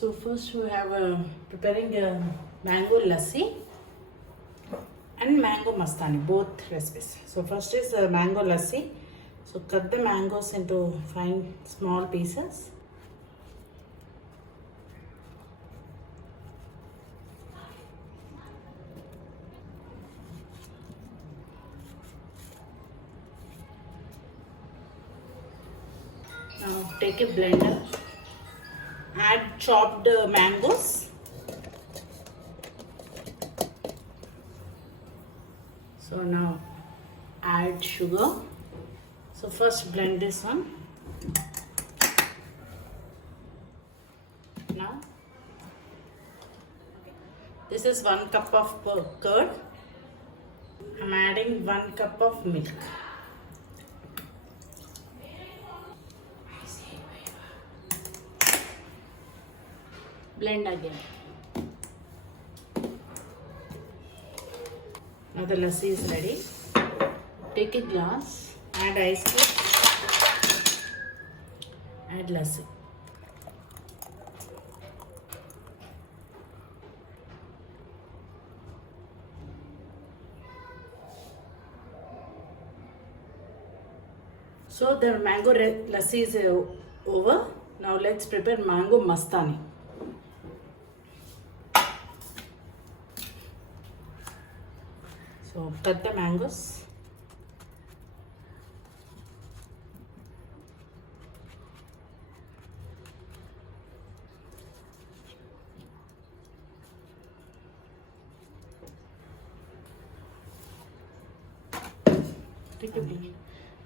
So first we have preparing mango lassi and mango mastani, both recipes. So first is mango lassi. So cut the mangoes into fine small pieces. Now take a blender, add chopped mangoes. So now add sugar. So first blend this one. Now this is 1 cup of curd. I'm adding 1 cup of milk. Blend again. Now the lassi is ready. Take a glass, add ice cube, add lassi. So the mango lassi is over. Now let's prepare mango mastani. So cut the mangoes.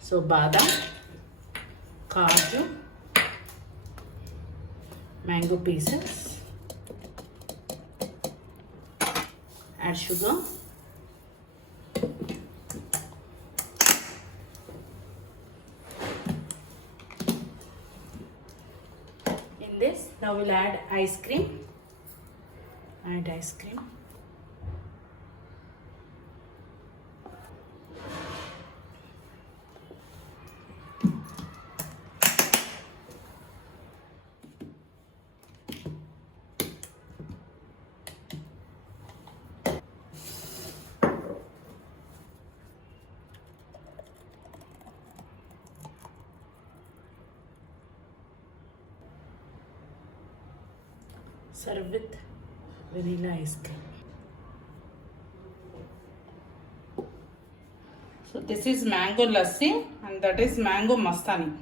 So badam, kaju, mango pieces, add sugar, in this now we'll add ice cream, serve with vanilla ice cream. So this is mango lassi and that is mango mastani.